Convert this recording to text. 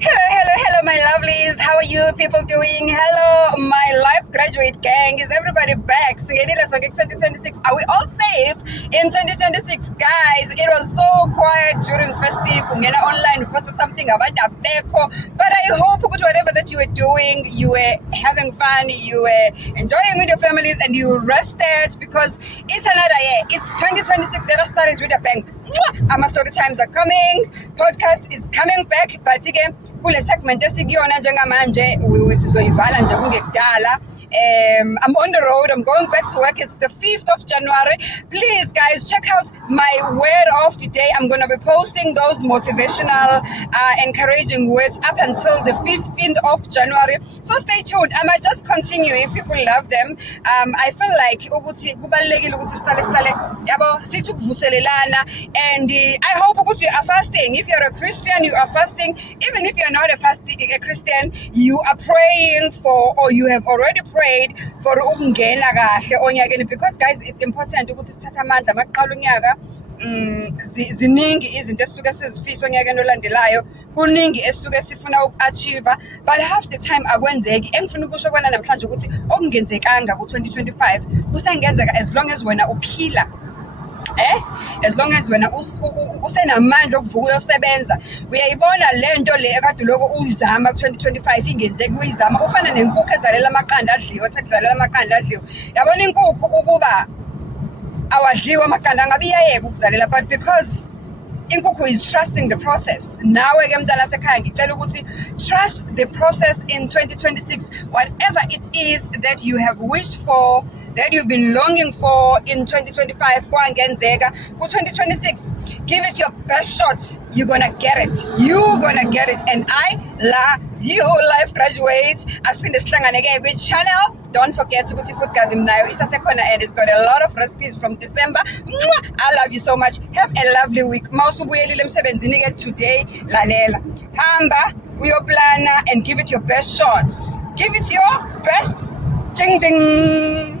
Hello, my lovelies. How are you people doing? Hello, my life graduate gang. Is everybody back? Singenile sonke 2026. Are we all safe in 2026? Guys, it was so quiet during festive. Ungena online, we posted something about Abeko. But I hope whatever that you were doing, you were having fun, you were enjoying with your families, and you rested because it's another year. It's 2026. Let us start it with a bang. Our story times are coming. Podcast is coming back. But again, kule segment esikuyona njengamanje sizoyivala nje kungekudala. I'm on the road. I'm going back to work. It's the 5th of January. Please, guys, check out my word of today. I'm going to be posting those motivational, encouraging words up until the 15th of January. So stay tuned. I might just continue if people love them. I feel like ukuthi kubalulekile ukuthi sihlale yabo sithi ukuvuselelana, and I hope ukuthi you are fasting. If you're a Christian, you are fasting. Even if you're not a Christian, you are praying for, or you have already prayed for ukungena kahle onyakeni, because guys, it's important ukuthi sithathe amandla maqala unyaka. Ziningi izinto esisuke sizifisa onyakeni olandelayo, kuningi esisuke sifuna uku-achieve, but half the time akwenzeki. Engifuna ukusho kwana namhlanje ukuthi okungenzekanga ku-2025 kusengenzeka as long as wena uphila. As long as wena usenamandla okuvuka uyosebenza. Uyayibona le nto le ekade lokho uzama ku-2025 ingenzeki, uyizama ufana nenkukhu ezalela amaqanda adliwe, ethi kuzalela amaqanda adliwe. Yabona inkukhu ukuba awadliwa amaqanda angabe iyayeka ukuzalela, but because inkukhu is trusting the process. Nawe ke mntana sekhaya ngicela ukuthi trust the process in 2026. Whatever it is that you have wished for, that you've been longing for in 2025, kwangenzeka ku-2026, give it your best shot. You're gonna get it. You're gonna get it. And I love you, life graduates. Asiphinde sihlangane-ke kwi channel. Don't forget to go to Foodgasm nayo isasekhona, and it's got a lot of recipes from December. I love you so much. Have a lovely week. Mawusubuyelile emsebenzini-ke today, lalela. Hamba uyoplana and give it your best shots. Give it your best. Ding ding.